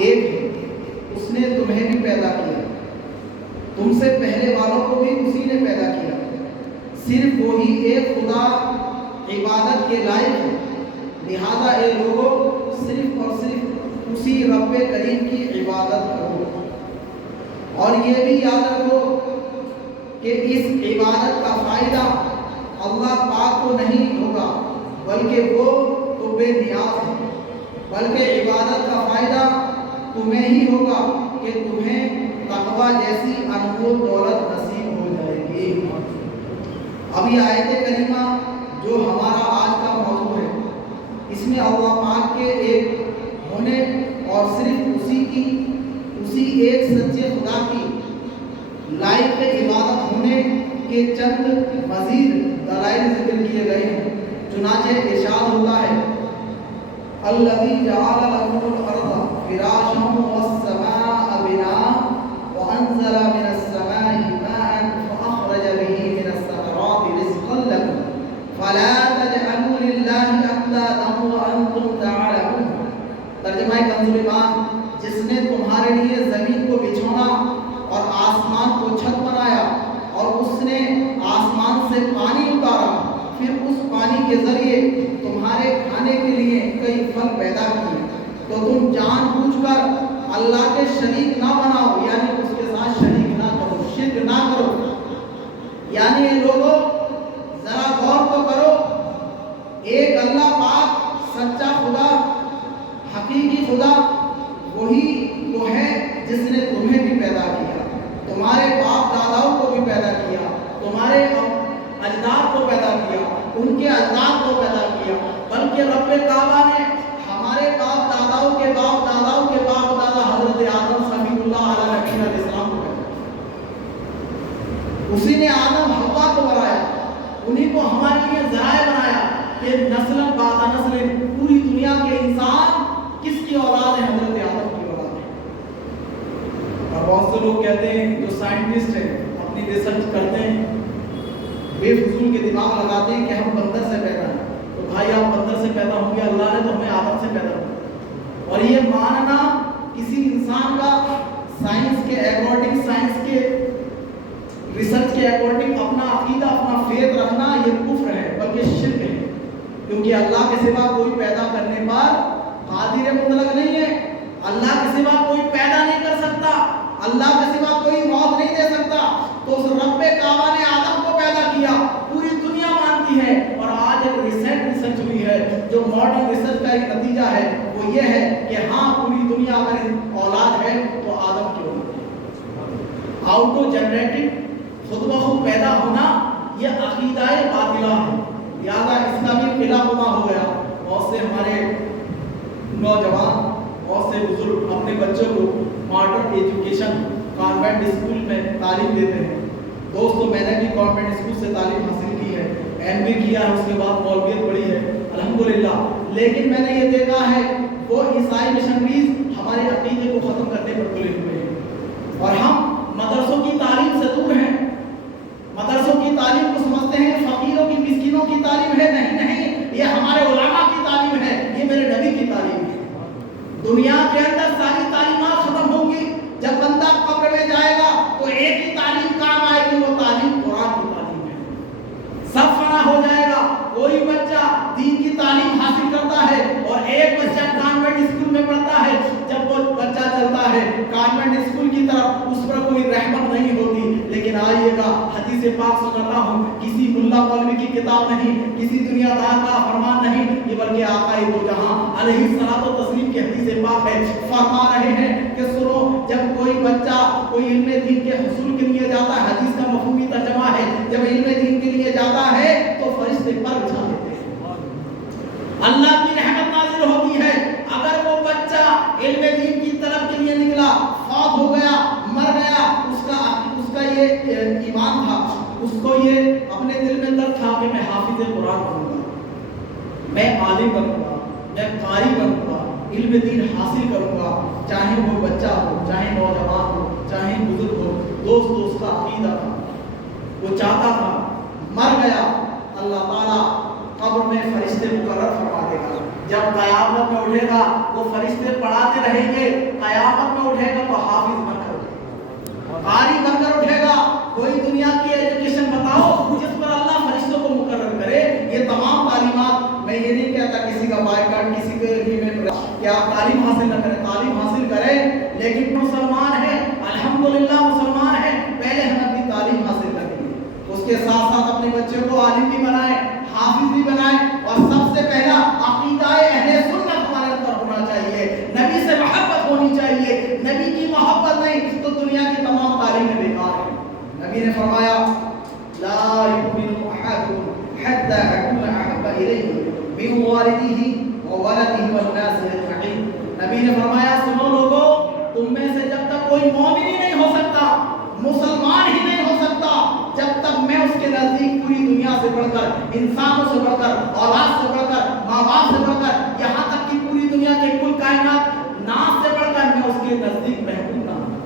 ایک ہے، اس نے تمہیں بھی پیدا کیا، تم سے پہلے والوں کو بھی اسی نے پیدا کیا، صرف وہی ایک خدا عبادت کے لائق ہے، لہذا اے لوگوں صرف اور صرف اسی رب کریم کی عبادت کرو، اور یہ بھی یاد رکھو کہ اس عبادت کا فائدہ اللہ پاک کو نہیں ہوگا بلکہ وہ تو بے نیاز ہے، بلکہ عبادت کا فائدہ تمہیں ہی ہوگا کہ تمہیں تقویٰ جیسی انمول دولت نصیب ہو جائے گی۔ اب یہ آیت کریمہ جو ہمارا آج کا موضوع ہے، اس میں اللہ پاک کے ایک ہونے اور صرف اسی ایک سچے خدا کی لائق عبادت ہونے کے چند مزید دلائل ذکر کیے گئے ہیں۔ چنانچہ ارشاد ہوتا ہے الذی جعل لکم الارض فراشا والسماء بناء وانزل من السماء ماء فاخرج به من الثمرات رزقا لکم فلا تجعلوا للہ اندادا وانتم تعلمون۔ ترجمہ کنز ایمان، جس نے تمہارے لیے زمین کو بچھونا اور آسمان کو چھت بنایا، اور اس نے آسمان سے پانی اتارا، پھر اس پانی کے ذریعے تمہارے کھانے کے لیے کئی پھل پیدا کیے، تو تم جان بوجھ کر اللہ کے شریک نہ بناؤ، یعنی اس کے ساتھ شریک نہ کرو، شرک نہ کرو۔ یعنی یہ لوگوں ذرا غور تو کرو، ایک اللہ پاک سچا خدا، حقیقی خدا وہی تو ہے جس نے تمہیں بھی پیدا کیا، تمہارے باپ داداؤں کو بھی پیدا کیا، تمہارے اجداد کو پیدا کیا، ان کے اجداد کو پیدا کیا، بلکہ رب کعبہ نے ہمارے باپ داداؤں کے باپ داداؤں کے باپ دادا حضرت آدم صلی اللہ علیہ السلام کو پیدا کیا۔ اسی نے آدم حوا کو بنایا، انہی کو ہمارے لیے ذرائع بنایا کہ نسل بعد نسل پوری دنیا کے انسان کس کی اولاد ہے؟ حضرت آدم کی اولاد ہے۔ اور بہت سے لوگ کہتے ہیں جو سائنٹسٹ ہیں اپنی ریسرچ کرتے ہیں، بے فضول کے دماغ لگاتے ہیں کہ ہم بندر سے پیدا ہیں، تو بھائی آپ بندر سے پیدا ہوں گے، اللہ نے تو ہمیں آدم سے پیدا کیا۔ اور یہ ماننا کسی انسان کا سائنس کے اکارڈنگ، سائنس کے ریسرچ کے اکارڈنگ اپنا عقیدہ، اپنا فیت رکھنا، یہ کفر ہے بلکہ شرک ہے، کیونکہ اللہ کے سوا کوئی پیدا کرنے پر قادر مطلق نہیں ہے، اللہ کے سوا کوئی پیدا نہیں کر سکتا، اللہ کے سوا کوئی موت نہیں دے سکتا۔ تو اس رب کعبہ نے آدم کو پیدا کیا، پوری دنیا مانتی ہے، اور آج ایک ریسرچ ہوئی ہے جو ماڈرن ریسرچ کا ایک نتیجہ ہے، وہ یہ ہے کہ ہاں پوری دنیا اگر اولاد ہے تو آدم کی اولاد ہے۔ آؤٹو جنریٹڈ، خود بخود پیدا ہونا، یہ عقیدہ باطلہ ہے، لہٰذا اس کا بھی خلاف ہو گیا۔ بہت سے ہمارے نوجوان، بہت سے بزرگ اپنے بچوں کو ماڈرن ایجوکیشن کانوینٹ اسکول میں تعلیم دیتے ہیں۔ دوستو میں نے بھی کانوینٹ اسکول سے تعلیم حاصل کی ہے، ایم بی کیا ہے، اس کے بعد مولویت پڑھی ہے الحمدللہ، لیکن میں نے یہ دیکھا ہے وہ عیسائی مشنریز ہمارے عقیدے کو ختم کرنے پر تلے ہوئے ہیں، اور ہم مدرسوں کی تعلیم سے دور ہیں۔ مدرسوں کی تعلیم کو سمجھتے ہیں فقیروں کی، مسکینوں کی تعلیم ہے، نہیں، یہ ہمارے علماء کی تعلیم ہے، یہ میرے نبی کی تعلیم ہے۔ دنیا کے اندر ساری تعلیمات ختم ہوں گی، جب بندہ قبر میں جائے گا تو ایک ہی تعلیم کام آئے گی، وہ تعلیم قرآن کی تعلیم ہے۔ سب فنا ہو جائے گا، کوئی بچہ دین کی تعلیم حاصل کرتا ہے اور ایک بچہ کانوینٹ اسکول میں پڑھتا ہے، جب وہ بچہ چلتا ہے کانوینٹ اسکول کی طرف، اس پر کوئی رحمت نہیں ہوتی۔ لیکن آئیے گا، حدیث پاک سناتا ہوں، کسی ملا مولوی کی کتاب نہیں، کسی دنیا دار کا فرمان نہیں، یہ بلکہ آقا دو جہاں علیہ الصلوۃ والتسلیم کی حدیث پاک ہے۔ فرما رہے ہیں کہ سنو، جب کوئی بچہ کوئی علم دین کے حصول کے لیے جاتا ہے، حدیث کا مفہومی ترجمہ ہے، جب علم دین کے لیے جاتا ہے تو فرشتے پر بچھا دیتے ہیں، اللہ کی رحمت نازل ہوتی ہے۔ اگر وہ بچہ علم دین کی طرف کے لیے نکلا، فوت ہو گیا، مر گیا، اس کا یہ ایمان تھا، اس کو یہ اپنے دل میں درد تھا کہ میں حافظ قرآن بنوں گا، میں عالم بنوں گا، میں قاری بنوں گا، علم دین حاصل کروں گا، چاہے وہ بچہ ہو، چاہے نوجوان ہو، چاہے بزرگ ہو۔ دوست اس کا عقیدہ تھا، وہ چاہتا تھا، مر گیا، اللہ تعالیٰ قبر میں فرشتے مقرر فرما دے گا، جب قیامت میں اٹھے گا وہ فرشتے پڑھاتے رہیں گے، قیامت اٹھے گا تو حافظ بن کر اٹھے گا، قاری بن کر اٹھے گا۔ کوئی دنیا کی ایجوکیشن بتاؤ جس پر اللہ فرشتوں کو مقرر کرے۔ یہ تمام تعلیمات، میں یہ نہیں کہتا کسی کا بائیکاٹ کسی کے لیے کہ آپ تعلیم حاصل نہ کریں، تعلیم حاصل کریں، لیکن مسلمان ہے، الحمدللہ مسلمان ہے، پہلے ہم اپنی تعلیم حاصل کریں، اس کے ساتھ ساتھ اپنے بچے کو عالم بھی بنائیں، حافظ بھی بنائیں، اور سب سے پہلا عقیدہ اہل سنت ہمارے اندر ہونا چاہیے، نبی سے محبت ہونی چاہیے۔ نبی کی محبت نہیں تو دنیا کی تمام تعلیمیں بیکار ہیں۔ نبی نے فرمایا لا يؤمن احدكم حتى اكون احب اليه من والده وولده والناس اجمعين۔ نبی نے فرمایا سنو لوگوں، تم میں سے جب تک کوئی مومن ہی نہیں ہو سکتا، مسلمان ہی نہیں ہو سکتا، جب تک میں اس کے نزدیک پوری دنیا سے بڑھ کر، انسانوں سے بڑھ کر، اولاد سے بڑھ کر، ماں باپ سے بڑھ کر، یہاں تک کہ پوری دنیا کے کل کائنات ناس سے بڑھ کر میں اس کے نزدیک محبوب نہ ہوں۔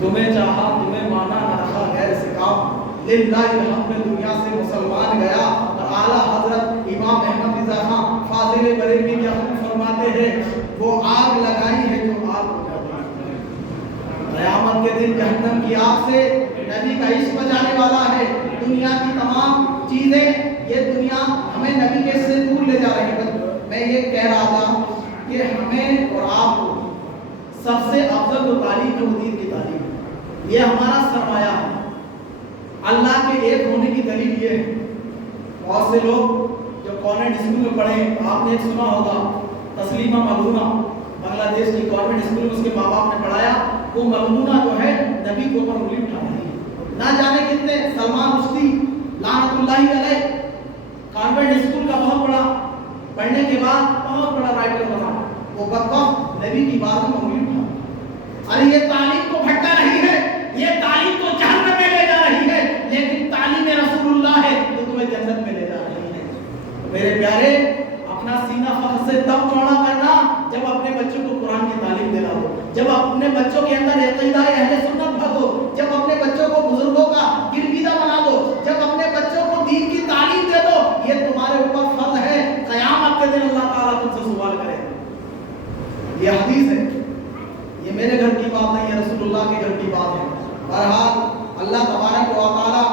تمہیں چاہا تمہیں مانا نہ رکھا غیر سے کام، للہ الحمد میں دنیا سے مسلمان گیا۔ اور اعلیٰ حضرت امام احمد رضا خان فاضل بریلوی کیا فرماتے ہیں، وہ آگ لگائی ہے جو آگ بجھاتی ہے۔ قیامت کے دن جہنم کی آگ سے نبی کا عشق بجانے والا ہے۔ دنیا کی تمام چیزیں، یہ دنیا ہمیں نبی کے سے دور لے جا رہی ہے۔ میں یہ کہہ رہا تھا کہ ہمیں اور آپ کو سب سے افضل جو تعلیم ہے وہ دین کی تعلیم ہے، یہ ہمارا سرمایہ ہے۔ اللہ کے ایک ہونے کی دلیل یہ ہے، بہت سے لوگ جو کانوینٹ اسکول میں پڑھے، آپ نے ایک سنا ہوگا تسلیمہ ملونہ، بنگلہ دیش کی کانوینٹ اسکول میں اس کے ماں باپ نے پڑھایا، وہ ملونہ جو ہے نبی کے اوپر انگلی اٹھا رہی ہے۔ نہ جانے کتنے، سلمان رشدی لعنت اللہ علیہ کانوینٹ اسکول کا بہت بڑا، پڑھنے کے بعد بہت بڑا رائٹر بنا، وہ بدبخت نبی کی بات میں انگلی اٹھا۔ ارے یہ تعلیم کو بھٹکا رہی ہے، یہ تعلیم تو جہنم میں لے جا رہی ہے، لیکن تعلیم رسول اللہ ہے جو تمہیں جنت میں لے جا رہی ہے۔ میرے پیارے، اپنا سینہ فخر سے تب چوڑا کرنا جب اپنے بچوں کو قرآن کی تعلیم دلا دو، جب اپنے بچوں کے اندر عقیدہ اہل سنت بھر دو، جب اپنے بچوں کو بزرگوں کا گرویدہ بنا دو، جب اپنے بچوں کو دین کی تعلیم دے دو، یہ تمہارے اوپر فرض ہے۔ قیامت کے دن اللہ تعالیٰ تم سے سوال کرے۔ یہ حدیث ہے، یہ میرے گھر کی بات نہیں ہے، رسول اللہ کے گھر کی بات ہے۔ بہرحال اللہ تبارک و تعالیٰ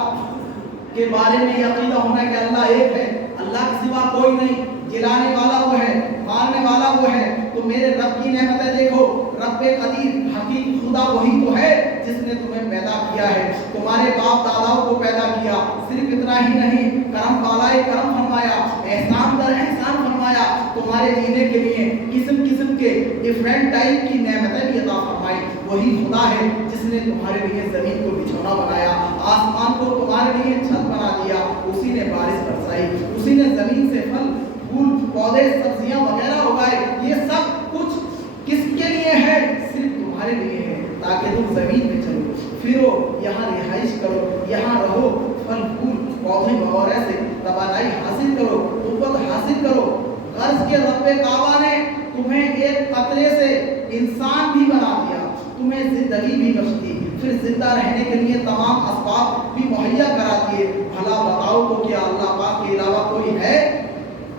کے بارے میں یہ عقیدہ ہونا ہے کہ اللہ ایک ہے، اللہ کے سوا کوئی نہیں، جلانے والا وہ ہے، مارنے والا وہ ہے۔ تو میرے رب کی نعمتیں دیکھو، رب قدیر حقیقی خدا وہی تو ہے جس نے تمہیں پیدا کیا ہے، تمہارے باپ داداؤں کو پیدا کیا۔ صرف اتنا ہی نہیں، کرم بالائے کرم فرمایا، احسان در احسان فرمایا، تمہارے جینے کے لیے قسم قسم کے ڈیفرنٹ ٹائپ کی نعمتیں بھی عطا فرمائی۔ وہی خدا ہے جس نے تمہارے لیے زمین کو بچھونا بنایا، آسمان کو تمہارے لیے چھت بنا دیا، اسی نے بارش برسائی، اسی نے زمین سے پھل پھول پودے سبزیاں وغیرہ اگائے۔ یہ سب کچھ کس کے لیے ہے؟ صرف تمہارے لیے ہے، تاکہ تم زمین پہ چلو پھرو، یہاں رہائش کرو، یہاں رہو، پھل پھول پودے وغیرہ سے توانائی حاصل کرو، قوت حاصل کرو۔ غرض کے رب کعبہ نے تمہیں ایک قطرے سے انسان بھی بنا دیا، تمہیں زندگی بھی بخش دی، پھر زندہ رہنے کے لیے تمام اسباب بھی مہیا کرا دیے۔ بھلا بتاؤ تو کیا اللہ پاک کے علاوہ کوئی ہے؟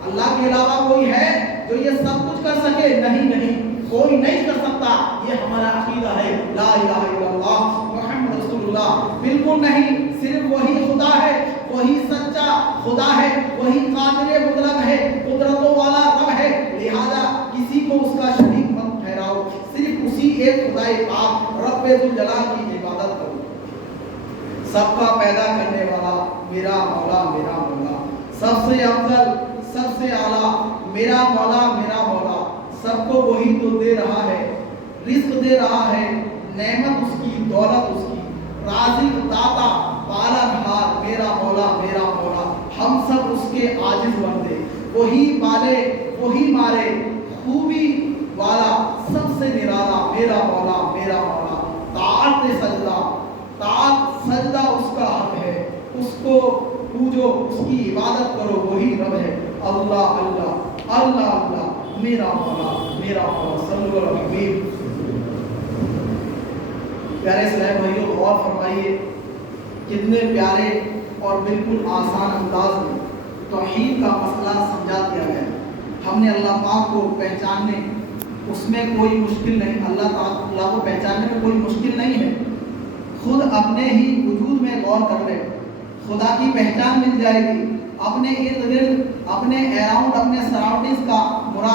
اللہ کے علاوہ کوئی ہے جو یہ سب کچھ کر سکے؟ نہیں، کوئی نہیں کر سکتا۔ یہ ہمارا عقیدہ ہے، لا الہ الا اللہ محمد رسول اللہ۔ بالکل نہیں، صرف وہی خدا ہے، وہی سچا خدا ہے، وہی قادر مطلق ہے، قدرتوں والا رب ہے، لہذا کسی کو اس کا شریک مت ٹھہراؤ، صرف اسی ایک خدائے پاک رب ذوالجلال کی عبادت کرو۔ سب کا پیدا کرنے والا میرا مولا، سب سے افضل، سب سے اعلیٰ میرا مولا، سب کو وہی تو دے رہا ہے، رزق دے رہا ہے، نعمت اس کی، دولت اس کی، رازق داتا پالنہار میرا مولا، ہم سب اس کے عاجز بندے، وہی پالے وہی مارے، خوبی والا سب سے نرالا میرا مولا، طاعت سجدہ اس کا حق ہے، اس کو پوجو، اس کی عبادت کرو، وہی رب ہے۔ اللہ اللہ اللہ اللہ میرا مولا، صلی اللہ علیہ وسلم۔ پیارے اسلام بھائیوں، غور فرمائیے کتنے پیارے اور بالکل آسان انداز میں توحید کا مسئلہ سمجھا دیا گیا۔ ہم نے اللہ پاک کو پہچاننے، اس میں کوئی مشکل نہیں، اللہ تعالیٰ کو پہچاننے میں کوئی مشکل نہیں ہے۔ خود اپنے ہی وجود میں غور کر لے، خدا کی پہچان مل جائے گی۔ اپنے ارد گرد، اپنے اراؤنڈ، اپنے سراؤنڈنگز کا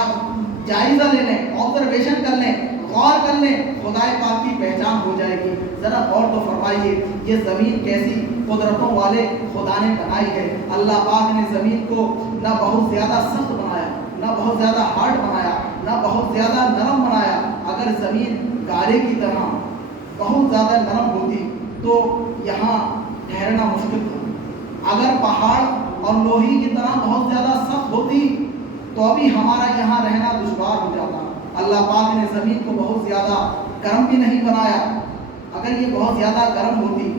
جائزہ لے لیں، آبزرویشن کر لیں، غور کر لیں، خدا پاک کی پہچان ہو جائے گی۔ ذرا غور تو فرمائیے، یہ زمین کیسی قدرتوں والے خدا نے بنائی ہے۔ اللہ پاک نے زمین کو نہ بہت زیادہ سخت بنایا، نہ بہت زیادہ ہارڈ بنایا، نہ بہت زیادہ نرم بنایا۔ اگر زمین گارے کی طرح بہت زیادہ نرم ہوتی تو یہاں ٹھہرنا مشکل تھا۔ اگر پہاڑ اور لوہی کی طرح بہت زیادہ سخت ہوتی تو ابھی ہمارا یہاں رہنا دشوار ہو جاتا۔ اللہ پاک نے زمین کو بہت زیادہ گرم بھی نہیں بنایا۔ اگر یہ بہت زیادہ گرم ہوتی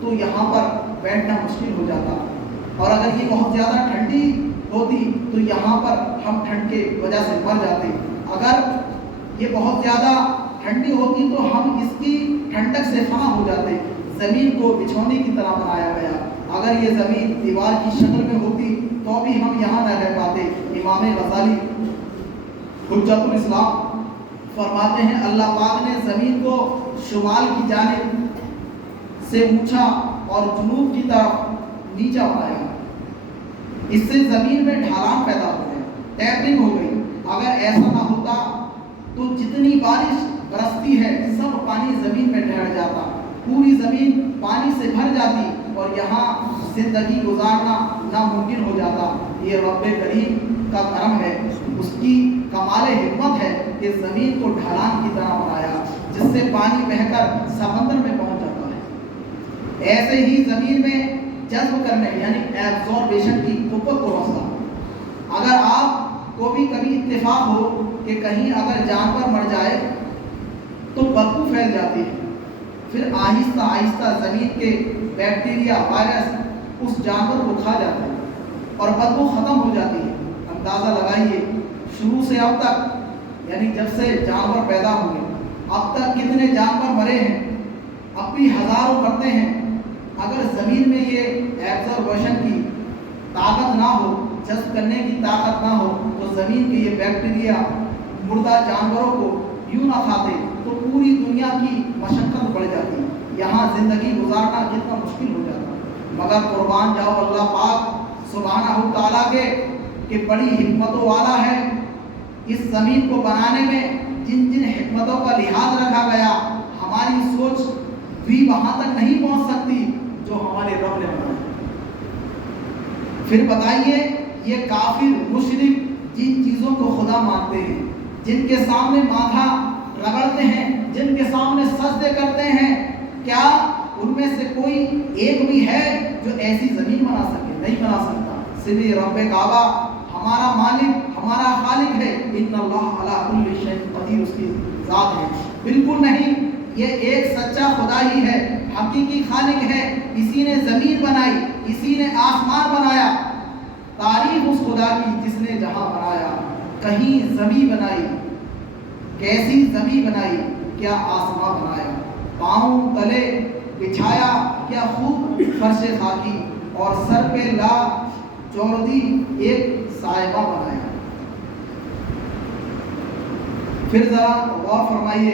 تو یہاں پر بیٹھنا مشکل ہو جاتا، اور اگر یہ بہت زیادہ ٹھنڈی ہوتی تو یہاں پر ہم ٹھنڈ کے وجہ سے مر جاتے۔ اگر یہ بہت زیادہ ٹھنڈی ہوتی تو ہم اس کی ٹھنڈک سے فنا ہو جاتے۔ زمین کو بچھونے کی طرح بنایا گیا۔ اگر یہ زمین دیوار کی شکل میں ہوتی تو بھی ہم یہاں نہ رہ پاتے۔ امام غزالی حجت الاسلام فرماتے ہیں، اللہ پاک نے زمین کو شمال کی جانب سے اونچا اور جنوب کی طرف نیچا بنایا۔ اس سے زمین میں ڈھلان پیدا ہو گئی، ٹیپرنگ ہو گئی۔ اگر ایسا نہ ہوتا تو جتنی بارش برستی ہے سب پانی زمین میں ٹھہر جاتا، پوری زمین پانی سے بھر جاتی اور یہاں زندگی گزارنا ناممکن ہو جاتا۔ یہ رب کریم کا کرم ہے، اس کی کمال حکمت ہے کہ زمین کو ڈھلان کی طرح بنایا جس سے پانی بہہ کر سمندر میں پہنچ جاتا ہے۔ ایسے ہی زمین میں جذب کرنے یعنی ایبزوربیشن کی قوت کو رکھتا۔ اگر آپ کو بھی کبھی اتفاق ہو کہ کہیں اگر جانور مر جائے تو بدبو پھیل جاتی ہے، پھر آہستہ آہستہ زمین کے بیکٹیریا، وائرس اس جانور کو کھا جاتے ہیں اور بدبو ختم ہو جاتی ہے۔ اندازہ لگائیے شروع سے اب تک، یعنی جب سے جانور پیدا ہوئے اب تک کتنے جانور مرے ہیں، اب بھی ہزاروں مرتے ہیں۔ اگر زمین میں یہ ایبزوربیشن کی طاقت نہ ہو، جذب کرنے کی طاقت نہ ہو تو زمین کے یہ بیکٹیریا مردہ جانوروں کو یوں نہ کھاتے تو پوری دنیا کی مشقت بڑھ جاتی، یہاں زندگی گزارنا کتنا مشکل ہو جاتا۔ مگر قربان جاؤ اللہ پاک سبحانہ تعالیٰ کے کہ بڑی حکمتوں والا ہے۔ اس زمین کو بنانے میں جن جن حکمتوں کا لحاظ رکھا گیا، ہماری سوچ بھی وہاں تک نہیں پہنچ سکتی جو ہمارے رب نے بنایا۔ پھر بتائیے یہ کافر مشرک جن چیزوں کو خدا مانتے ہیں، جن کے سامنے ماتھا رگڑتے ہیں، جن کے سامنے سجدے کرتے ہیں، کیا ان میں سے کوئی ایک بھی ہے جو ایسی زمین بنا سکے؟ نہیں بنا سکتا۔ صرف رب کعبہ ہمارا مالک، ہمارا خالق ہے۔ ان اللہ علی کل شیء قدیر، اس کی ذات ہے۔ بالکل نہیں، یہ ایک سچا خدا ہی ہے، حقیقی خالق ہے۔ اسی نے زمین بنائی، اسی نے آسمان بنایا۔ تعریف اس خدا کی جس نے جہاں بنایا، کہیں زمین بنائی، کیسی زمین بنائی، کیا آسمان بنایا، پاؤں تلے بچھایا، کیا خوب فرش خاکی، اور سر پہ لا چوردی ایک صاحبہ بنایا۔ پھر ذرا غور فرمائیے،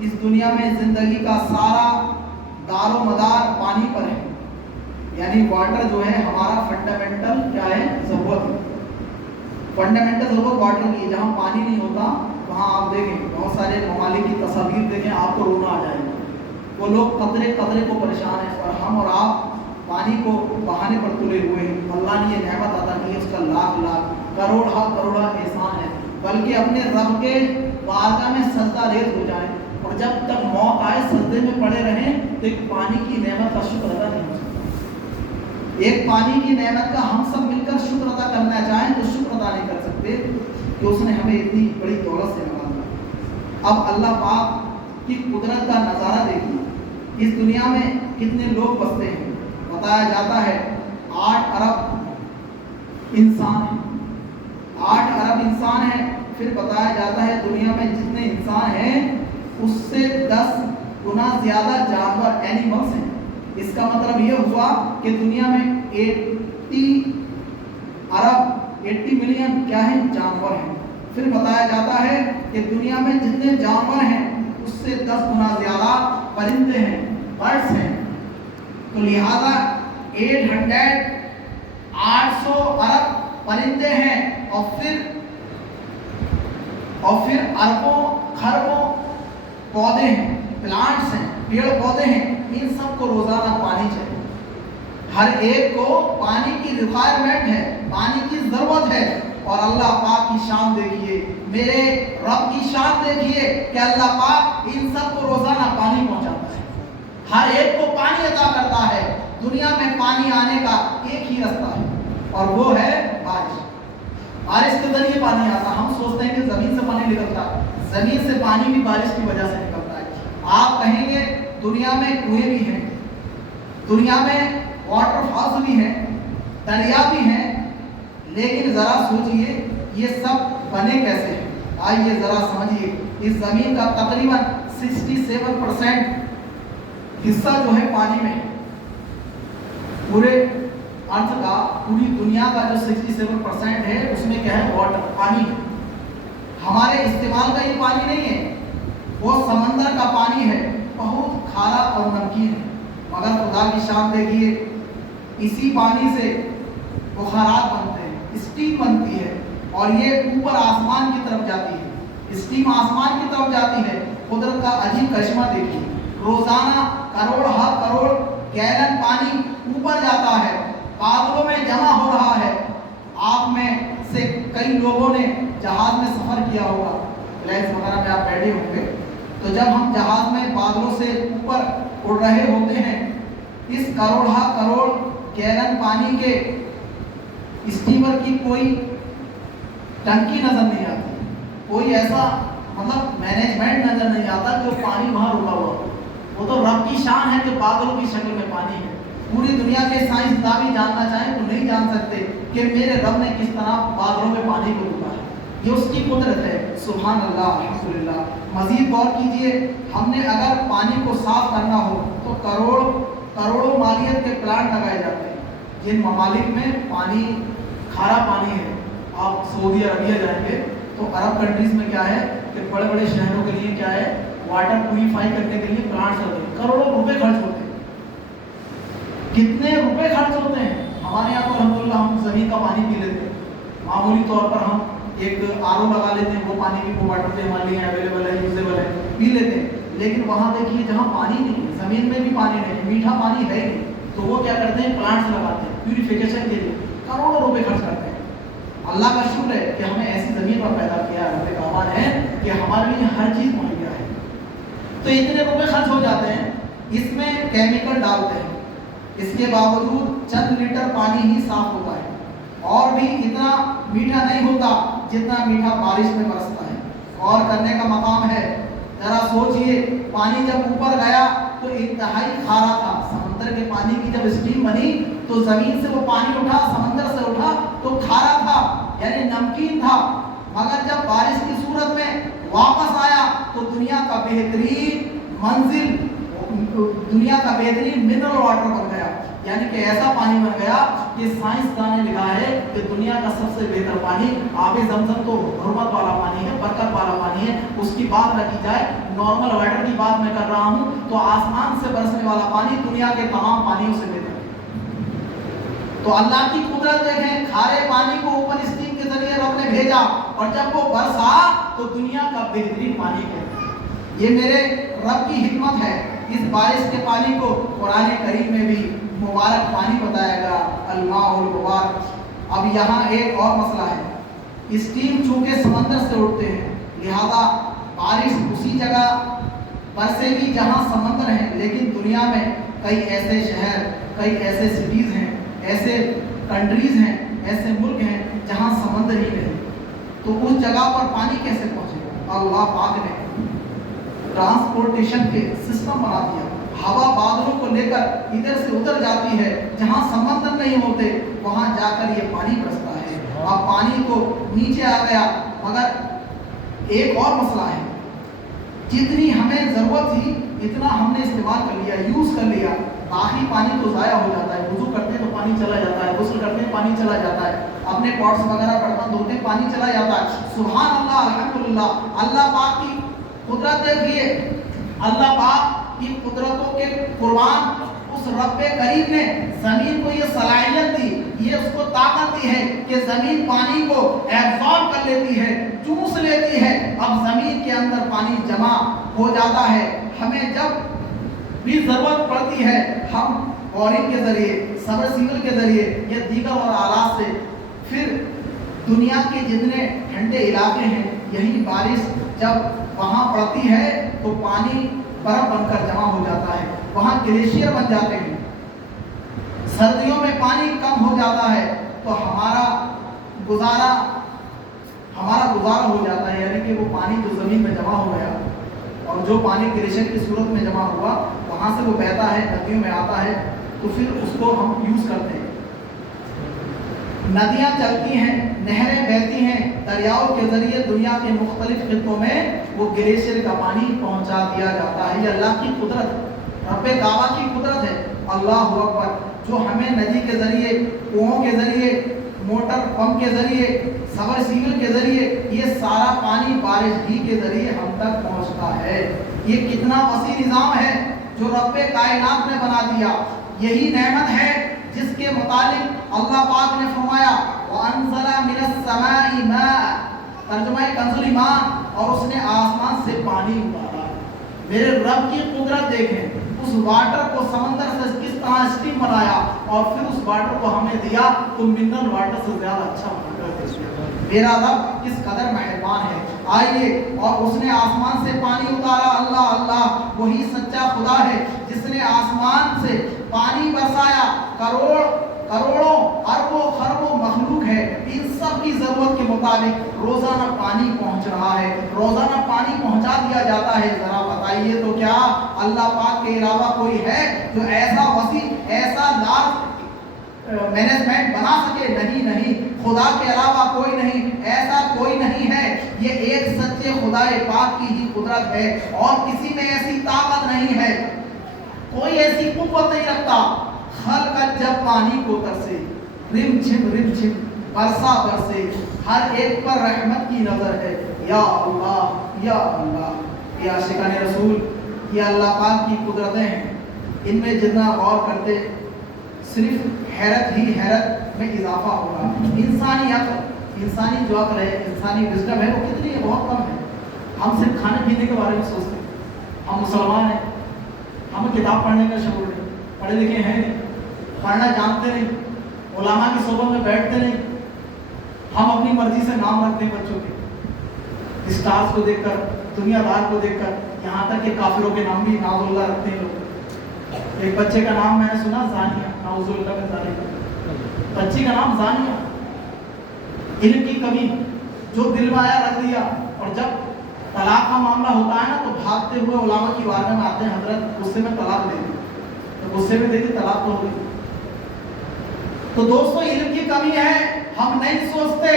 اس دنیا میں زندگی کا سارا دار و مدار پانی پر ہے، یعنی واٹر جو ہے ہمارا فنڈامنٹل کیا ہے، ضرورت ہے۔ فنڈامنٹل ضرورت واٹر کی، جہاں پانی نہیں ہوتا وہاں آپ دیکھیں بہت سارے ممالک کی تصاویر دیکھیں، آپ کو رونا آ جائے گا۔ وہ لوگ قطرے قطرے کو پریشان ہیں، اور ہم اور آپ پانی کو بہانے پر تلے ہوئے ہیں۔ اللہ نے یہ نعمت عطا کی ہے، اس کا لاکھ لاکھ کروڑا احسان ہے۔ بلکہ اپنے رب کے بارگاہ میں سجدہ ریز ہو جائیں اور جب تک موت آئے سجدے میں پڑے رہیں تو ایک پانی کی نعمت کا شکر ادا نہیں ہو سکتا۔ ایک پانی کی نعمت کا ہم سب مل کر شکر ادا کرنا چاہیں تو شکر ادا نہیں کر سکتے کہ اس نے ہمیں اتنی بڑی دولت سے نوازا۔ اب اللہ پاک کی قدرت کا نظارہ دیکھیے، اس دنیا میں کتنے لوگ بستے ہیں۔ بتایا جاتا ہے 8 ارب انسان ہیں، 8 ارب انسان ہیں۔ پھر بتایا جاتا ہے دنیا میں جتنے انسان ہیں اس سے 10 گنا زیادہ جانور اینیملز ہیں۔ اس کا مطلب یہ ہوا کہ دنیا میں 80 ارب 80 ملین کیا ہیں، جانور ہیں۔ پھر بتایا جاتا ہے کہ دنیا میں جتنے جانور ہیں اس سے 10 گنا زیادہ پرندے ہیں، برڈس ہیں. تو لہذا 800 ارب پرندے ہیں اور پھر اربوں خربوں پودے ہیں، پلانٹس ہیں، پیڑ پودے ہیں. ان سب کو روزانہ پانی چاہیے. ہر ایک کو پانی کی ریکوائرمنٹ ہے، پانی کی ضرورت ہے. اور اللہ پاک کی شان دیکھیے، میرے رب کی شان دیکھیے کہ اللہ پاک ان سب کو روزانہ پانی پہنچاتا ہے، ہر ایک کو پانی عطا کرتا ہے. دنیا میں پانی آنے کا ایک ہی رستہ ہے اور وہ ہے بارش. بارش کے ذریعے پانی آتا. ہم سوچتے ہیں کہ زمین سے پانی نکلتا ہے، زمین سے پانی بھی بارش کی وجہ سے نکلتا ہے. آپ کہیں گے دنیا میں کنویں بھی ہیں، دنیا میں واٹر فالز بھی ہیں، دریا بھی ہیں، لیکن ذرا سوچئے یہ سب بنے کیسے ہیں؟ آئیے ذرا سمجھیے. اس زمین کا تقریباً 67% حصہ جو ہے پانی میں ہے. پورے ارتھ کا، پوری دنیا کا جو 67% ہے اس میں کیا ہے؟ واٹر، پانی. ہمارے استعمال کا یہ پانی نہیں ہے، وہ سمندر کا پانی ہے، بہت کھارا اور نمکین ہے. مگر خدا کی شان دیکھیے، اسی پانی سے بخارات بنتے ہیں، اسٹیم بنتی ہے اور یہ اوپر آسمان کی طرف جاتی ہے. اسٹیم آسمان کی طرف جاتی ہے. قدرت کا عجیب کرشمہ دیکھیے، روزانہ کروڑ گیلن پانی اوپر جاتا ہے، بادلوں میں جمع ہو رہا ہے. آپ میں سے کئی لوگوں نے جہاز میں سفر کیا ہوگا، فلائٹس وغیرہ میں آپ بیٹھے ہوں گے. تو جب ہم جہاز میں بادلوں سے اوپر اڑ رہے ہوتے ہیں، اس کروڑ گیلن پانی کے اسٹیمر کی کوئی ٹنکی نظر نہیں آتی، کوئی ایسا مینجمنٹ نظر نہیں آتا جو پانی وہاں رکا ہوا. وہ تو رب کی شان ہے کہ بادلوں کی شکل میں پانی ہے. پوری دنیا کے سائنسداں بھی جاننا چاہیں تو نہیں جان سکتے کہ میرے رب نے کس طرح بادلوں میں پانی کو روکا ہے. یہ اس کی قدرت ہے. سبحان اللہ، الحمدللہ. مزید غور کیجئے، ہم نے اگر پانی کو صاف کرنا ہو تو کروڑوں مالیت کے پلانٹ لگائے جاتے ہیں. جن ممالک میں پانی کھارا پانی ہے، آپ سعودی عربیہ جائیں گے تو عرب کنٹریز میں کیا ہے کہ بڑے بڑے شہروں کے لیے کیا ہے، واٹر پیوریفائی کرنے کے لیے پلانٹس لگے ہیں. کروڑوں روپے خرچ ہوتے ہیں. کتنے روپے خرچ ہوتے ہیں. ہمارے یہاں تو الحمدللہ ہم زمین کا پانی پی لیتے ہیں. معمولی طور پر ہم ایک RO لگا لیتے ہیں، وہ پانی بھی وہ واٹر سے ہمارے لیے اویلیبل ہے، یوزیبل ہے، پی لیتے ہیں. لیکن وہاں دیکھیے جہاں پانی نہیں، زمین میں بھی پانی نہیں، میٹھا پانی ہے نہیں، تو وہ کیا کرتے ہیں؟ پلانٹس لگاتے ہیں پیوریفیکیشن کے لیے. کروڑوں روپے خرچ کرتے ہیں. اللہ کا شکر ہے کہ ہمیں ایسی زمین پر پیدا کیا ہے. رب کا امان ہے کہ ہمارے لیے ہر چیز مہیا ہے. تو اتنے روپے خرچ ہو جاتے ہیں، اس میں کیمیکل ڈالتے ہیں. اس کے باوجود چند لیٹر پانی ہی صاف ہوتا ہے اور بھی اتنا میٹھا نہیں ہوتا جتنا میٹھا بارش میں برستا ہے. غور کرنے کا مقام ہے. ذرا سوچئے، پانی جب اوپر گیا تو انتہائی کھارا تھا. سمندر کے پانی کی جب اسٹیم بنی تو زمین سے وہ پانی اٹھا، سمندر سے اٹھا تو کھارا تھا، یعنی نمکین تھا. مگر جب بارش کی صورت میں واپس آیا تو دنیا کا بہترین منزل، دنیا کا بہترین منرل واٹر بن گیا. یعنی کہ ایسا پانی بن گیا کہ سائنسداں نے لکھا ہے کہ دنیا کا سب سے بہتر پانی آب زمزم تو حرمت والا پانی ہے، برکت والا پانی ہے. اس کی بات نہ کی جائے، نارمل واٹر کی بات میں کر رہا ہوں، تو آسمان سے برسنے والا پانی دنیا کے تمام پانیوں سے بہتر ہے. تو اللہ کی قدرت دیکھیں، کھارے پانی کو اوپر اسٹیم کے ذریعے رب نے بھیجا اور جب وہ برسا تو دنیا کا بہترین پانی ہے. یہ میرے رب کی حکمت ہے. اس بارش کے پانی کو قرآن کریم میں بھی مبارک پانی بتایا گیا، الماء المبارک. اب یہاں ایک اور مسئلہ ہے. اسٹیم چونکہ سمندر سے اٹھتے ہیں، لہذا بارش اسی جگہ برسے گی جہاں سمندر ہے. لیکن دنیا میں کئی ایسے شہر، کئی ایسے سٹیز ہیں، ایسے کنٹریز ہیں، ایسے ملک ہیں جہاں سمندر ہی نہیں. تو اس جگہ پر پانی کیسے پہنچے گا؟ اللہ پاک نے ٹرانسپورٹیشن کے سسٹم بنا دیا. ہوا بادلوں کو لے کر ادھر سے ادھر جاتی ہے، جہاں سمندر نہیں ہوتے وہاں جا کر یہ پانی برستا ہے. اب پانی تو نیچے آ گیا، مگر ایک اور مسئلہ ہے. جتنی ہمیں ضرورت تھی اتنا ہم نے استعمال کر لیا، یوز کر لیا. باقی پانی تو ضائع ہو جاتا ہے. وضو کرتے تو پانی پانی چلا جاتا ہے, غسل کرتے ہیں پانی چلا جاتا ہے, اپنے پاٹس وغیرہ برتن دھوتے ہیں پانی چلا جاتا ہے. سبحان اللہ, الحمدللہ. اللہ پاک کی قدرت دیکھیے, اللہ پاک کی قدرتوں کے قربان اس رب کریم نے زمین کو یہ صلاحیت دی, یہ اس کو طاقت دی ہے کہ زمین پانی کو ایبزارب کر لیتی ہے, چوس لیتی ہے. اب زمین کے اندر پانی جمع ہو جاتا ہے. ہمیں جب بھی ضرورت پڑتی ہے ہم بورنگ کے ذریعے, سبمرسیبل کے ذریعے یا دیگر اور آلات سے, پھر دنیا کے جتنے ٹھنڈے علاقے ہیں یہی بارش جب وہاں پڑتی ہے تو پانی برف بن کر جمع ہو جاتا ہے, وہاں گلیشیئر بن جاتے ہیں. سردیوں میں پانی کم ہو جاتا ہے تو ہمارا گزارا ہو جاتا ہے, یعنی کہ وہ پانی جو زمین میں جمع ہو گیا اور جو پانی گلیشیئر کی صورت میں جمع ہوا وہاں سے وہ بہتا ہے, ندیوں میں آتا ہے, تو پھر اس کو ہم یوز کرتے ہیں. ندیاں چلتی ہیں, نہریں بہتی ہیں, دریاؤں کے ذریعے دنیا کے مختلف خطوں میں وہ گلیشیئر کا پانی پہنچا دیا جاتا ہے. یہ اللہ کی قدرت, رب کعبہ کی قدرت ہے. اللہ اکبر. جو ہمیں ندی کے ذریعے, کنووں کے ذریعے, موٹر پمپ کے ذریعے, سبمرسیبل کے ذریعے, یہ سارا پانی بارش ہی کے ذریعے ہم تک پہنچتا ہے. یہ کتنا وسیع نظام ہے جو رب کائنات نے بنا دیا. یہی نعمت ہے جس کے متعلق اللہ پاک نے فرمایا وَأَنزَلَ مِنَ السَّمَاءِ مَاءً, ترجمہ کنز ایمان, اور اس نے آسمان سے پانی اتارا. میرے رب کی قدرت دیکھیں, اس واٹر کو سمندر سے کس طرح اسٹیم بنایا اور پھر اس واٹر کو ہمیں دیا تو منرل واٹر سے زیادہ اچھا بنا کر دیا. میرا رب کس قدر مہربان ہے. آئیے, اور اس نے آسمان سے پانی اتارا. اللہ اللہ, وہی سچا خدا ہے جس نے آسمان سے پانی برسایا. کروڑوں اربوں خربوں مخلوق ہے, ان سب کی ضرورت کے مطابق روزانہ پانی پہنچ رہا ہے, روزانہ پانی پہنچا دیا جاتا ہے. ذرا بتائیے تو کیا اللہ پاک کے علاوہ کوئی ہے جو ایسا وسیع, ایسا لارج مینجمنٹ بنا سکے؟ نہیں, خدا کے علاوہ کوئی نہیں, ایسا کوئی نہیں ہے. یہ ایک سچے خدا پاک کی ہی قدرت ہے اور کسی میں ایسی طاقت نہیں ہے, کوئی ایسی قوت نہیں رکھتا. خلقت جب پانی کو ترسے, رم جھم برسا برسے, ہر ایک پر رحمت کی نظر ہے. یا اللہ یا اللہ. یہ عاشقان رسول, یہ اللہ پاک کی قدرتیں ہیں. ان میں جتنا غور کرتے صرف حیرت ہی حیرت میں اضافہ ہوگا. انسانی عقل, انسانی جو عقل ہے, انسانی وزڈم ہے, وہ کتنی ہے؟ بہت کم ہے. ہم صرف کھانے پینے کے بارے میں سوچتے ہیں. ہم مسلمان ہیں, ہمیں کتاب پڑھنے کا شعور نہیں, پڑھے لکھے ہیں نہیں, پڑھنا جانتے نہیں, علماء کی صحبت میں بیٹھتے نہیں. ہم اپنی مرضی سے نام رکھتے ہیں بچوں کے, اسٹارز کو دیکھ کر, دنیا دار کو دیکھ کر, یہاں تک کہ کافروں کے نام بھی ناز اللہ رکھتے ہیں لوگ. ایک بچے کا نام میں نے سنا زانیہ, نعوذ باللہ من ذالک, بچی کا نام زانیہ. علم کی کمی جو دل میں آیا رکھ دیا, اور جب طلاق کا معاملہ ہوتا ہے نا تو بھاگتے ہوئے علماء کی بارگاہ میں آتے ہیں, حضرت غصے میں طلاق دے دی, تو غصے میں دے دی, طلاق تو ہو گئی. تو دوستو علم کی کمی ہے, ہم نہیں سوچتے,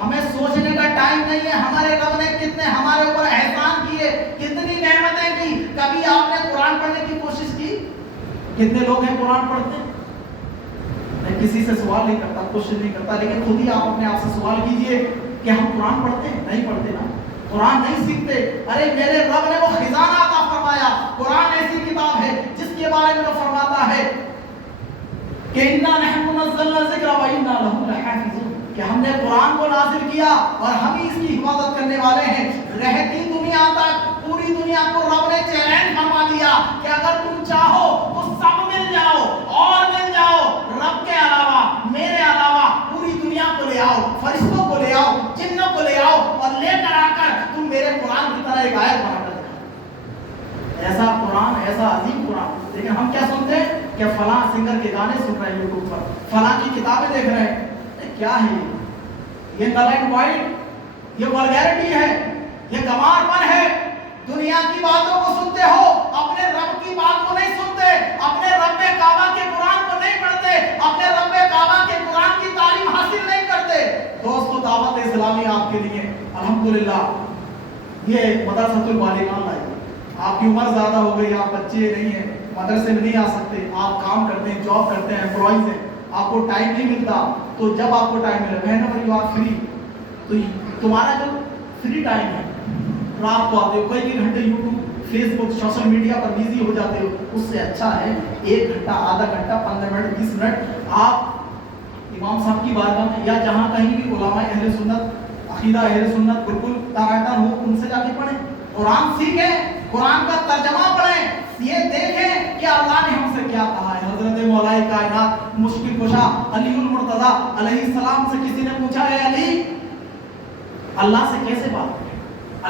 ہمیں سوچنے کا ٹائم نہیں ہے. ہمارے رب نے کتنے ہمارے اوپر احسان کیے, کتنی نعمتیں کی. کبھی آپ نے قرآن پڑھنے کی کوشش کی؟ کتنے لوگ ہیں قرآن پڑھتے ہیں؟ میں کسی سے سوال نہیں کرتا, کوشش نہیں کرتا, لیکن خود ہی آپ اپنے آپ سے سوال کیجئے کہ ہم قرآن پڑھتے ہیں؟ نہیں پڑھتے نا, قرآن نہیں سیکھتے. ارے میرے رب نے وہ خزانہ عطا فرمایا. قرآن ایسی کتاب ہے جس کے بارے میں وہ فرماتا ہے کہ اِنَّا نَحْنُ نَزَّلْنَا الذِّكْرَ وَإِنَّا لَهُ لَحَافِظُونَ, کہ ہم نے قرآن کو نازل کیا اور ہم ہی اس کی حفاظت کرنے والے ہیں. رہتی دنیا تک پوری دنیا کو رب نے چیلنج فرما دیا کہ اگر تم چاہو تو سب مل جاؤ اور مل جاؤ, رب کے علاوہ, میرے علاوہ پوری دنیا کو لے آؤ, فرشتوں کو لے آؤ, جنوں کو لے آؤ, اور لے کر آ کر تم میرے قرآن کی طرح ایک آیت بنا کر دکھاؤ. ایسا قرآن, ایسا عظیم قرآن. لیکن ہم کیا سنتے ہیں کہ فلاں سنگر کے گانے سن رہے ہیں یوٹیوب پر, فلاں کی کتابیں دیکھ رہے ہیں. کیا ہے یہ نل اینڈ وائٹ, یہ ولگیرٹی ہے, یہ گمار پن ہے. دنیا کی باتوں کو سنتے ہو, اپنے رب کی بات کو نہیں سنتے, اپنے رب کعبہ کے قرآن کو نہیں پڑھتے, اپنے رب کعبہ کے قرآن کی تعلیم حاصل نہیں کرتے. دوستو دعوت اسلامی آپ کے لیے الحمدللہ یہ مدرسۃ البالغان لائی. آپ کی عمر زیادہ ہو گئی, آپ بچے نہیں ہیں, مدرسے میں نہیں آ سکتے, آپ کام کرتے ہیں, جاب کرتے ہیں, امپلائیز ہیں, آپ کو ٹائم نہیں ملتا، تو جب آپ کو ٹائم ملے whenever you are free، تو تمہارا جو فری ٹائم ہے رات کو آتے ہو کئی گھنٹے یوٹیوب فیس بک سوشل میڈیا پر بیزی ہو جاتے ہو، اس سے اچھا ہے 1 گھنٹہ آدھا گھنٹہ 15 منٹ 20 منٹ آپ امام صاحب کی بارگاہ میں یا جہاں کہیں بھی علماء اہل سنت عقیدہ اہل سنت بالکل ٹناٹن ہو ان سے جا کے پڑھیں، قرآن سیکھیں، قرآن کا ترجمہ پڑھیں، یہ دیکھیں کہ اللہ نے ہم سے کیا کہا ہے۔ حضرت مولا کائنات مشکل کشا علی المرتضیٰ علیہ السلام سے کسی نے پوچھا ہے علی اللہ سے کیسے بات کریں،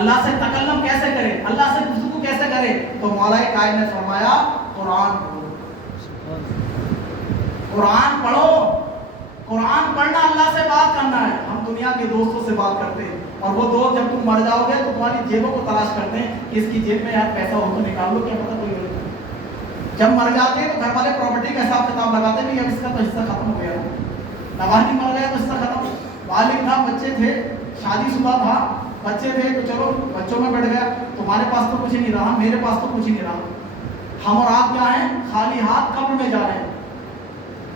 اللہ سے تکلم کیسے کریں، اللہ سے گفتگو کیسے کریں، تو مولا کائنات نے فرمایا قرآن پڑھو، قرآن پڑھو، قرآن پڑھنا اللہ سے بات کرنا ہے۔ ہم دنیا کے دوستوں سے بات کرتے ہیں اور وہ دوست جب تم مر جاؤ گے تو تمہاری جیبوں کو تلاش کرتے ہیں کہ اس کی جیب میں یار پیسہ ہو تو نکال لو، کیا پتہ کوئی غلط ہے۔ جب مر جاتے ہیں تو گھر والے پراپرٹی کا حساب کتاب لگاتے ہیں کہ اب اس کا تو حصہ ختم ہو گیا، نوانی مر گیا تو حصہ ختم، والد تھا بچے تھے شادی شدہ تھا بچے تھے تو چلو بچوں میں بڑھ گیا، تمہارے پاس تو کچھ نہیں رہا، میرے پاس تو کچھ نہیں رہا، ہم اور آپ کیا ہیں خالی ہاتھ قبر میں جا رہے ہیں۔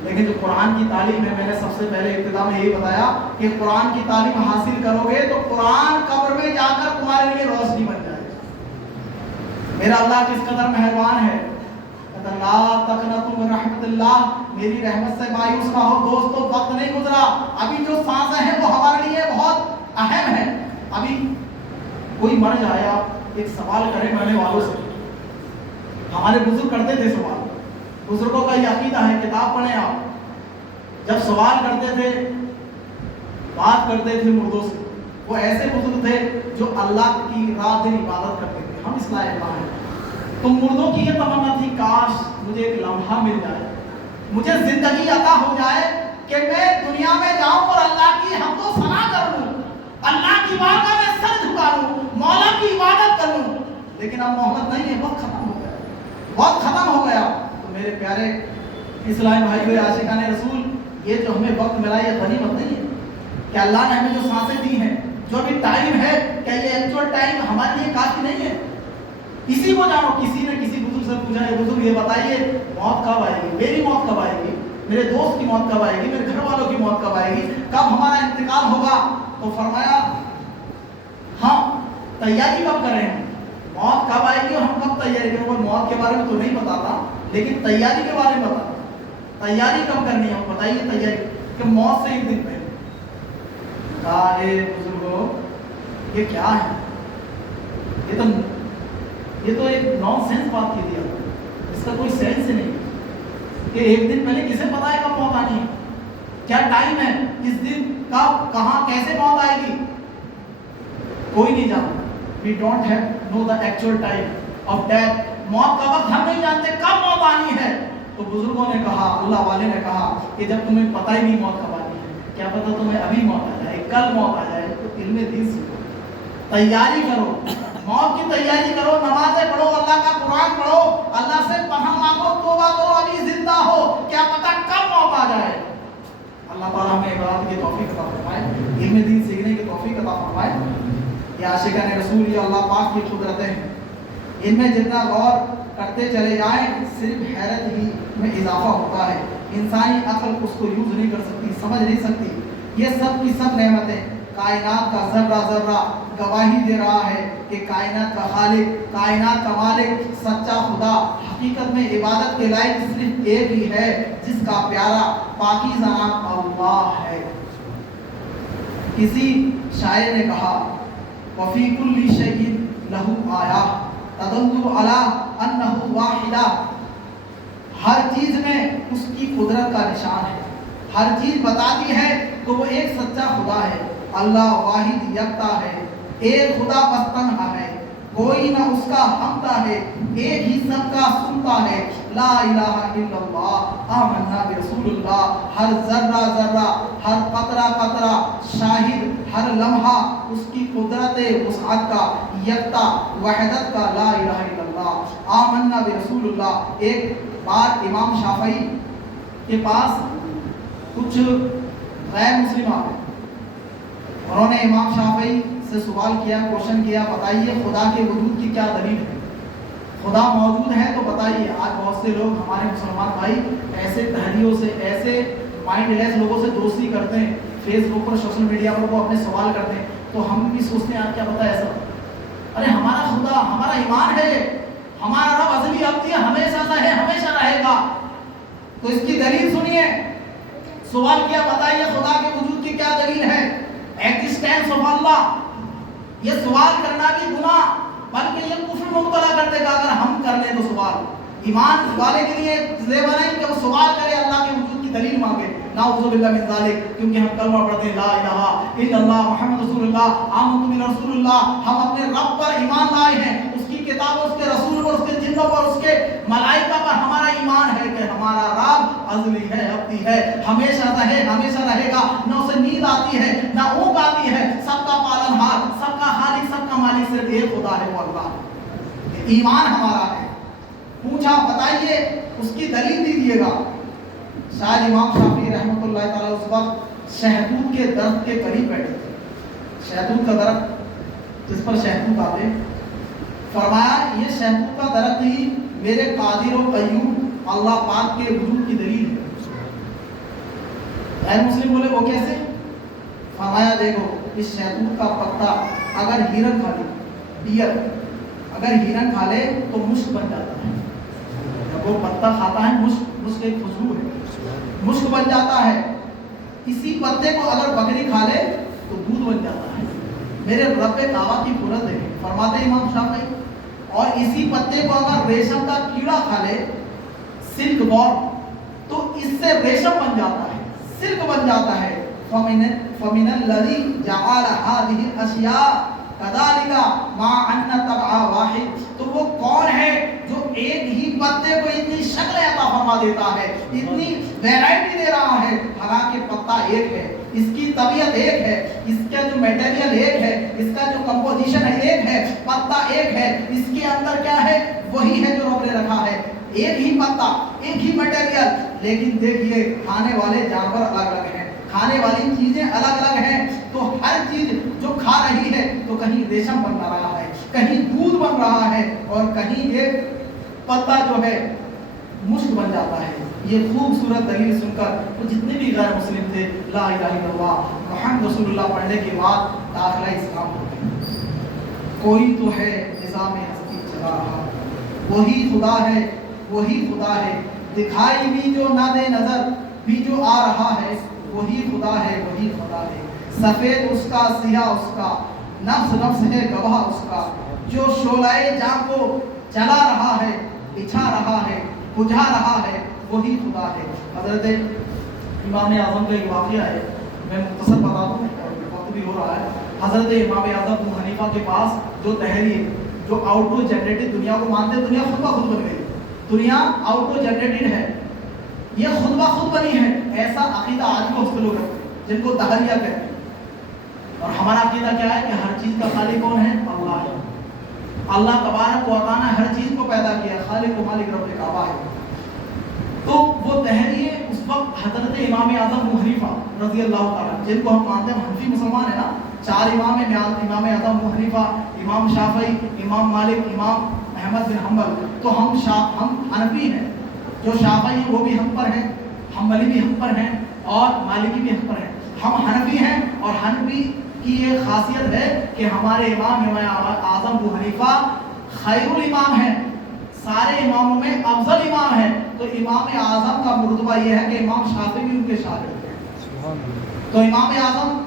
لیکن جو قرآن کی تعلیم ہے، میں نے سب سے پہلے ابتدا میں یہی بتایا کہ قرآن کی تعلیم حاصل کرو گے تو قرآن قبر میں جا کر تمہارے لیے روشنی بن جائے گا۔ میرا اللہ کس قدر مہربان ہے، لا تقنطوا من رحمت اللہ، میری رحمت سے مایوس نہ ہو دوستو، وقت نہیں گزرا، ابھی جو سانسیں ہیں وہ ہمارے لیے بہت اہم ہے۔ ابھی کوئی مر جائے آپ ایک سوال کریں مرنے والوں سے، ہمارے بزرگ کرتے تھے سوال، بزرگوں کا یہ عقیدہ ہے، کتاب پڑھیں آپ، جب سوال کرتے تھے بات کرتے تھے مردوں سے، وہ ایسے بزرگ تھے جو اللہ کی رات دن عبادت کرتے تھے، ہم اس لائق ہیں۔ تو مردوں کی یہ تمنا تھی کاش مجھے ایک لمحہ مل جائے، مجھے زندگی عطا ہو جائے کہ میں دنیا میں جاؤں اور اللہ کی حمد و ثنا کروں، اللہ کی بارگاہ میں سر جھکا لوں، مولا کی عبادت کروں، لیکن اب محمد نہیں ہے، وقت ختم ہو گیا، وقت ختم ہو گیا۔ تو میرے پیارے اسلام بھائیو عاشقان رسول، یہ جو ہمیں وقت ملا یہ غنیمت نہیں ہے کہ اللہ نے ہمیں جو سانسیں دی ہیں، جو بھی ٹائم ہے، کیا یہ ایکچوئل ٹائم ہمارے لیے کافی نہیں ہے؟ کسی کو جانو، کسی نے کسی بزرگ سے پوچھا ہے بزرگ یہ بتائیے موت کب آئے گی، میری موت کب آئے گی، میرے دوست کی موت کب آئے گی، میرے گھر والوں کی موت کب آئے گی، کب ہمارا انتقال ہوگا؟ تو فرمایا ہاں تیاری کب کریں، موت کب آئے گی اور ہم کب تیاری کریں؟ وہ موت کے بارے میں تو نہیں بتاتا لیکن تیاری کے بارے میں بتاتا، تیاری کب کرنی ہے بتائیے، تیاری کہ موت سے ایک دن پہلے۔ کہا اے بزرگوں یہ کیا ہے، یہ تو ایک نان سینس بات کی دیا، اس کا کوئی سینس ہی نہیں کہ ایک دن پہلے کسے پتا ہے کب موت آنی ہے، کیا ٹائم ہے، اس دن کب کہاں کیسے موت آئے گی، کوئی نہیں جانتا۔ We don't have know the actual time of death، موت کا وقت ہم نہیں جانتے کب موت آنی ہے۔ تو بزرگوں نے کہا، اللہ والے نے کہا کہ جب تمہیں پتہ ہی نہیں موت کب آنی ہے، کیا پتہ تمہیں ابھی موت آ جائے، کل موت آ جائے، تو علم دین سیکھو، تیاری کرو، موت کی تیاری کرو، نمازیں پڑھو، اللہ کا قرآن پڑھو، اللہ سے پناہ مانگو، توبہ کرو، ابھی زندہ ہو، کیا پتہ کب موت آ جائے۔ اللہ تعالیٰ ہمیں عبادت کی توفیق عطا فرمائے، علم دین سیکھنے کی توفیق عطا فرمائے۔ یہ عاشقان رسول یہ اللہ پاک کی قدرتیں ہیں، ان میں جتنا غور کرتے چلے جائیں صرف حیرت ہی میں اضافہ ہوتا ہے، انسانی عقل اس کو یوز نہیں کر سکتی، سمجھ نہیں سکتی۔ یہ سب کی سب نعمتیں، کائنات کا ذرہ ذرہ گواہی دے رہا ہے کہ کائنات کا خالق، کائنات کا مالک، سچا خدا حقیقت میں عبادت کے لائق صرف ایک ہی ہے، جس کا پیارا پاکیزہ نام اللہ ہے۔ کسی شاعر نے کہا وفی کل شیء لہ آیہ تدل علی انہ واحد، ہر چیز میں اس کی قدرت کا نشان ہے، ہر چیز بتاتی ہے کہ وہ ایک سچا خدا ہے، اللہ واحد یکتا ہے، ایک خدا بس تنہا ہے، کوئی نہ اس کا ہمتا ہے، ایک ہی سب کا سنتا ہے، لا الہ الا اللہ آمنا برسول اللہ، ہر ذرہ ذرہ، ہر قطرہ قطرہ شاہد، ہر لمحہ اس کی قدرت وسعت کا، یکتا وحدت کا، لا الہ الا اللہ آمنا برسول اللہ۔ ایک بار امام شافعی کے پاس کچھ غیر مسلم آ گئے، انہوں نے امام شافعی سے سوال کیا، کوشچن کیا، بتائیے خدا کے وجود کی کیا دلیل ہے، خدا موجود ہے تو بتائیے۔ آج بہت سے لوگ ہمارے مسلمان بھائی ایسے تحریروں سے، ایسے مائنڈ لیس لوگوں سے دوستی کرتے ہیں، فیس بک پر سوشل میڈیا پر وہ اپنے سوال کرتے ہیں، تو ہم بھی سوچتے ہیں یار کیا پتہ ایسا، ارے ہمارا خدا، ہمارا ایمان ہے، ہمارا رب ازلی ابدی ہمیشہ سے ہے، ہمیشہ رہے گا۔ تو اس کی دلیل سنیے، سوال کیا، بتائیے خدا کے وجود کی کیا دلیل ہے، ایگزسٹنس آف اللہ۔ یہ سوال کرنا بھی گناہ بلکہ یہ کفر مبتلا کر دے گا اگر ہم کر لیں تو سوال۔ ایمان والے کے لیے زیور نہیں کہ وہ سوال کرے، اللہ کے وجود کی دلیل مانگے، نعوذ باللہ من ذالک، کیونکہ ہم کلمہ پڑھتے ہیں لا الہ الا اللہ محمد رسول اللہ، آمنت برسول اللہ، ہم اپنے رب پر ایمان لائے ہیں، اس کی کتاب، اس کے رسول پر، اس کے جنوں پر، اس کے ملائکہ پر ہمارا ایمان ہے کہ ہمارا رب ازلی ہے، ابدی ہے، ہمیشہ سے ہے، ہمیشہ رہے گا، نہ اسے نیند آتی ہے نہ اونگ آتی ہے، سب کا پالن ہار، سب کا خالق، سب کا مالک صرف ایک خدا ہے، وہ اللہ۔ ایمان ہمارا ہے۔ پوچھا بتائیے، اس کی دلیل دیجیے گا۔ شاید امام شافعی رحمۃ اللہ تعالیٰ اس وقت شہتوت کے درخت کے قریب بیٹھے تھے، شہتوت کا درخت جس پر شہتوت آتے، فرمایا یہ شہتوت کا درخت ہی میرے قادر و قیوم اللہ پاک کے وجود کی دلیل ہے۔ غیر مسلم بولے وہ کیسے؟ فرمایا دیکھو، اس شہتوت کا پتا اگر ہرن کھا لے، ڈیئر اگر ہرن کھا لے تو مشک بن جاتا ہے، جب وہ پتا کھاتا ہے مشک ایک خوشبو ہے، مشک بن جاتا ہے۔ اسی پتے کو اگر بکری کھا لے تو دودھ بن جاتا ہے۔ میرے رب دعویٰ کی قدرت ہے، فرماتے امام شافعی، اور اسی پتے کو اگر ریشم کا کیڑا کھا لے، سلک بورم، تو اس سے ریشم بن جاتا ہے، سلک بن جاتا ہے۔ فَمِنَ الَّذِي جَعَلَ هَذِهِ الْأَشْيَاءَ كَذَلِكَ مَعَ أَنَّ تَبْعَ وَاحِدٌ، تو وہ کون ہے جو ایک ہی پتے کو اتنی شکل عطا فرما دیتا ہے، اتنی ویرائٹی دے رہا ہے، حالانکہ پتا ایک ہے، اس کی طبیعت ایک ہے، اس کا جو میٹیریل ایک ہے، اس کا جو کمپوزیشن ایک ہے، پتا ایک ہے، اس کے اندر کیا ہے وہی ہے جو رب نے رکھا ہے، ایک ہی پتا، ایک ہی میٹیریل، لیکن دیکھیے کھانے والے جانور الگ الگ ہیں، کھانے والی چیزیں الگ الگ ہیں، تو ہر چیز جو کھا رہی ہے تو کہیں ریشم بن رہا ہے، کہیں دودھ بن رہا ہے، اور کہیں یہ پتا جو ہے مشک بن جاتا ہے۔ یہ خوبصورت دلیل سن کر وہ جتنے بھی غیر مسلم تھے لا الہ الا اللہ محمد رسول اللہ پڑھنے کے بعد داخلہ اسلام ہو گئے۔ کوئی تو ہے نظام ہستی چلا رہا، وہی خدا ہے، وہی خدا ہے، دکھائی بھی جو نہ دے نظر بھی جو آ رہا ہے، وہی خدا ہے، وہی خدا ہے، سفید اس کا سیاہ اس کا، نفس نفس ہے گواہ اس کا، جو شعلۂ جاں کو جلا رہا ہے، بچھا رہا ہے، بجھا رہا ہے، وہی خدا ہے۔ حضرت امام اعظم کا ایک واقعہ ہے، میں مختصر بتا دوں اور وقت بھی ہو رہا ہے۔ حضرت امام اعظم ابو حنیفہ کے پاس جو تحریر، جو آؤٹو جنریٹڈ دنیا کو مانتے، دنیا خود بخود بن گئی، دنیا آؤٹو جنریٹڈ ہے، یہ خود بخود بنی ہے، ایسا عقیدہ آج بھی اس لوگ رکھتے ہیں جن کو دہریہ کہتے ہیں۔ اور ہمارا عقیدہ کیا ہے کہ ہر چیز کا خالق کون ہے؟ اللہ ہے۔ اللہ تبارک و تعالیٰ نے ہر چیز کو پیدا کیا، خالق و مالک رب کعبہ ہے۔ تو وہ تحریے اس وقت حضرت امام اعظم ابو حنیفہ رضی اللہ تعالیٰ، جن کو ہم مانتے ہیں حنفی مسلمان ہیں نا، چار امام ہیں، امام اعظم ابو حنیفہ، امام شافعی، امام مالک، امام احمد بن حنبل، تو ہم حنفی ہیں، جو شافعی ہیں وہ بھی ہم پر ہیں، حنبلی بھی ہم پر ہیں، اور مالکی بھی ہم پر ہیں۔ ہم حنفی ہیں، اور حنفی کی یہ خاصیت ہے کہ ہمارے امام اعظم ابو حنیفہ خیر الامام ہیں، سارے اماموں میں افضل امام ہیں۔ تو امام اعظم کا مرتبہ یہ ہے کہ امام شافعی بھی ان کے شاگرد ہیں۔ تو امام اعظم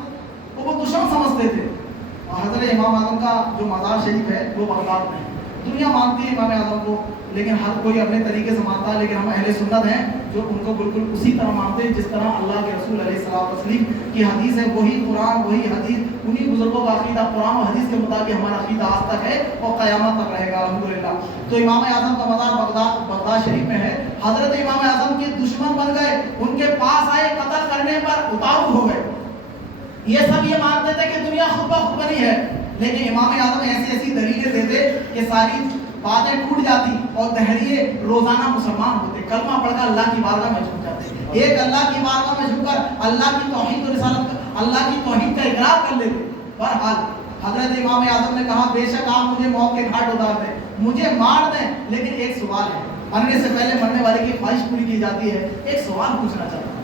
کو وہ دشمن سمجھتے تھے، اور حضرت امام اعظم کا جو مزار شریف ہے وہ بغداد میں ہے۔ دنیا مانتی ہے امام اعظم کو، لیکن ہر کوئی اپنے طریقے سے مانتا ہے، لیکن ہم اہل سنت ہیں جو ان کو بالکل اسی طرح مانتے ہیں جس طرح اللہ کے رسول علیہ الصلوۃ والتسلیم کی حدیث ہے، وہی قرآن، وہی حدیث، انہی بزرگوں کا عقیدہ قرآن و حدیث کے مطابق ہمارا عقیدہ آج تک ہے اور قیامت تک رہے گا الحمدللہ۔ تو امام اعظم کا مزار بغداد شریف میں ہے۔ حضرت امام اعظم کے دشمن بن گئے، ان کے پاس آئے، قتل کرنے پر اتارو ہو گئے۔ یہ سب یہ مانتے تھے کہ دنیا خود بخود بنی ہے، لیکن امام اعظم ایسی ایسی دلیلیں دیتے کہ ساری باتیں ٹوٹ جاتی، اور دہریے روزانہ مسلمان ہوتے، کلمہ پڑھ کر اللہ کی بارگاہ میں جھک جاتے، ایک اللہ کی بارگاہ میں جھک کر اللہ کی توحید و رسالت، اللہ کی توحید کا اقرار کر لیتے۔ بہرحال حضرت امام اعظم نے کہا بے شک آپ مجھے موت کے گھاٹ اتار دیں، مجھے مار دیں، لیکن ایک سوال ہے، مرنے سے پہلے مرنے والے کی خواہش پوری کی جاتی ہے، ایک سوال پوچھنا چاہتا ہوں۔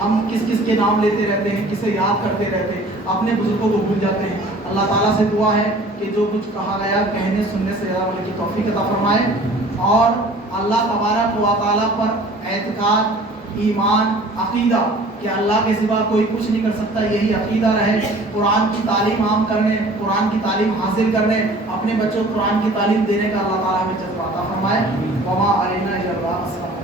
ہم کس کے نام لیتے رہتے ہیں، کسے یاد کرتے رہتے ہیں، اپنے بزرگوں کو بھول جاتے ہیں۔ اللہ تعالیٰ سے دعا ہے کہ جو کچھ کہا گیا کہنے سننے سے زیادہ عمل کی توفیق عطا فرمائے، اور اللہ تبارک و تعالیٰ پر اعتقاد، ایمان، عقیدہ کہ اللہ کے سوا کوئی کچھ نہیں کر سکتا، یہی عقیدہ رہے۔ قرآن کی تعلیم عام کرنے، قرآن کی تعلیم حاصل کرنے، اپنے بچوں کو قرآن کی تعلیم دینے کا اللہ تعالیٰ ہمیں جذبہ عطا فرمائے۔ وما علینا الا البلاغ۔